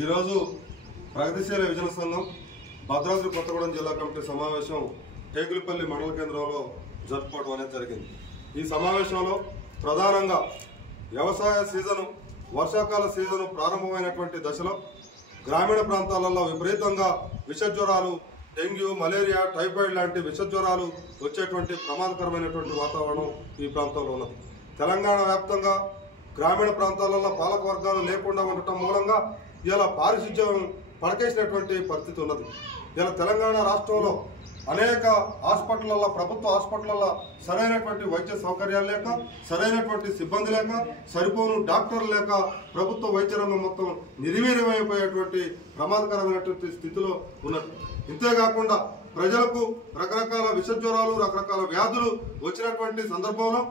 ఈరోజు ప్రగతిశీల విజన సంఘం భద్రాద్రి కొత్తగూడెం జిల్లా కమిటీ సమావేశం టేకులపల్లి మండల కేంద్రంలో జరుపుకోవడం అనేది జరిగింది. ఈ సమావేశంలో ప్రధానంగా వ్యవసాయ సీజను వర్షాకాల సీజను ప్రారంభమైనటువంటి దశలో గ్రామీణ ప్రాంతాలలో విపరీతంగా విషజ్వరాలు, డెంగ్యూ, మలేరియా, టైఫాయిడ్ లాంటి విషజ్వరాలు వచ్చేటువంటి ప్రమాదకరమైనటువంటి వాతావరణం ఈ ప్రాంతంలో ఉన్నది. తెలంగాణ వ్యాప్తంగా గ్రామీణ ప్రాంతాలలో పాలక వర్గాలు లేకుండా ఉండటం మూలంగా ఇలా పారిశుధ్యం పడకేసినటువంటి పరిస్థితి ఉన్నది. ఇలా తెలంగాణ రాష్ట్రంలో అనేక హాస్పిటళ్లలో, ప్రభుత్వ హాస్పిటళ్లలో సరైనటువంటి వైద్య సౌకర్యాలు లేక, సరైనటువంటి సిబ్బంది లేక, సరిపోను డాక్టర్లు లేక ప్రభుత్వ వైద్య రంగం మొత్తం నిర్వీర్యమైపోయేటువంటి ప్రమాదకరమైనటువంటి స్థితిలో ఉన్నది. ఇంతేకాకుండా ప్రజలకు రకరకాల విషజ్వరాలు, రకరకాల వ్యాధులు వచ్చినటువంటి సందర్భంలో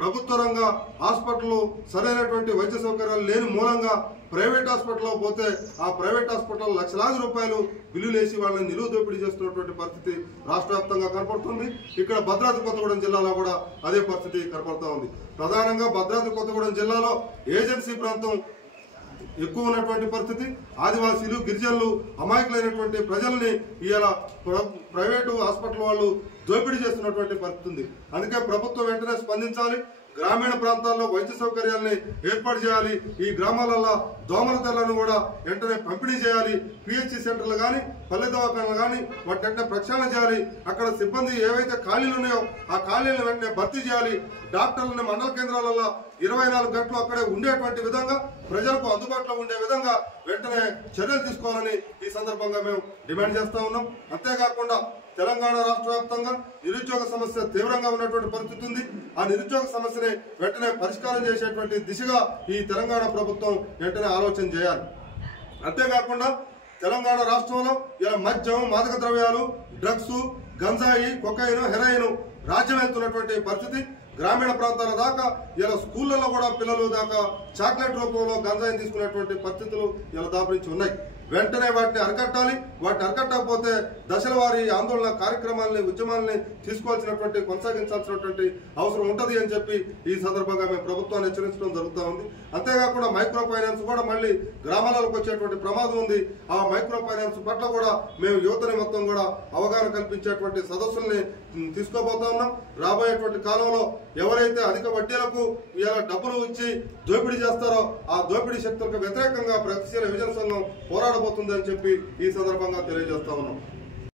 ప్రభుత్వ రంగ హాస్పిటల్ సరైనటువంటి వైద్య సౌకర్యాలు లేని మూలంగా ప్రైవేట్ హాస్పిటల్లో పోతే ఆ ప్రైవేట్ హాస్పిటల్ లక్షలాది రూపాయలు బిల్లులు వేసి వాళ్ళని నిలువ దోపిడీ చేస్తున్నటువంటి పరిస్థితి రాష్ట్ర వ్యాప్తంగా కనపడుతుంది. ఇక్కడ భద్రాద్రి కొత్తగూడెం జిల్లాలో కూడా అదే పరిస్థితి కనపడుతూ ఉంది. ప్రధానంగా భద్రాద్రి కొత్తగూడెం జిల్లాలో ఏజెన్సీ ప్రాంతం ఎక్కువ ఉన్నటువంటి పరిస్థితి. ఆదివాసీలు, గిరిజనులు, అమాయకులైనటువంటి ప్రజల్ని ఇలా ప్రైవేటు హాస్పిటల్ వాళ్ళు దోపిడీ చేస్తున్నటువంటి పరిస్థితి ఉంది. అందుకే ప్రభుత్వం వెంటనే స్పందించాలి. గ్రామీణ ప్రాంతాల్లో వైద్య సౌకర్యాలని ఏర్పాటు చేయాలి. ఈ గ్రామాలలో దోమల తెరలను కూడా వెంటనే పంపిణీ చేయాలి. పిహెచ్సి సెంటర్లు కానీ, పల్లె దవాఖానలు కానీ వాటి వెంటనే ప్రక్షాళన చేయాలి. అక్కడ సిబ్బంది ఏవైతే ఖాళీలు ఉన్నాయో ఆ ఖాళీలను వెంటనే భర్తీ చేయాలి. డాక్టర్లను మండల కేంద్రాలలో 24 గంటలు అక్కడే ఉండేటువంటి విధంగా, ప్రజలకు అందుబాటులో ఉండే విధంగా వెంటనే చర్యలు తీసుకోవాలని ఈ సందర్భంగా మేము డిమాండ్ చేస్తా ఉన్నాం. అంతేకాకుండా తెలంగాణ రాష్ట్ర వ్యాప్తంగా నిరుద్యోగ సమస్య తీవ్రంగా ఉన్నటువంటి పరిస్థితి ఉంది. ఆ నిరుద్యోగ సమస్యని వెంటనే పరిష్కారం చేసేటువంటి దిశగా ఈ తెలంగాణ ప్రభుత్వం వెంటనే ఆలోచన చేయాలి. అంతేకాకుండా తెలంగాణ రాష్ట్రంలో ఇలా మద్యం, మాదక ద్రవ్యాలు, డ్రగ్స్, గంజాయి, కొకైన్, హెరాయిన్ రాజ్యం వెళ్తున్నటువంటి పరిస్థితి. గ్రామీణ ప్రాంతాల దాకా ఇలా స్కూళ్లలో కూడా పిల్లలు దాకా చాక్లెట్ రూపంలో గంజాయిని తీసుకునేటువంటి పరిస్థితులు ఇలా దాపురించి ఉన్నాయి. వెంటనే వాటిని అరికట్టాలి. వాటిని అరికట్టకపోతే దశల వారీ ఆందోళన కార్యక్రమాలని, ఉద్యమాలని తీసుకోవాల్సినటువంటి, కొనసాగించాల్సినటువంటి అవసరం ఉంటుంది అని చెప్పి ఈ సందర్భంగా మేము ప్రభుత్వాన్ని హెచ్చరించడం జరుగుతూ ఉంది. అంతేకాకుండా మైక్రో ఫైనాన్స్ కూడా మళ్ళీ గ్రామాలకు వచ్చేటువంటి ప్రమాదం ఉంది. ఆ మైక్రో ఫైనాన్స్ పట్ల కూడా మేము యువతని మొత్తం కూడా అవగాహన కల్పించేటువంటి సదస్సుల్ని తీసుకోబోతా ఉన్నాం. రాబోయేటువంటి కాలంలో ఎవరైతే అధిక వడ్డీలకు ఇలా డబ్బులు ఇచ్చి దోపిడీ చేస్తారో ఆ దోపిడీ శక్తులకు వ్యతిరేకంగా ప్రగతిశీల విజన సంఘం పోరాడబోతుంది అని చెప్పి ఈ సందర్భంగా తెలియజేస్తా ఉన్నాం.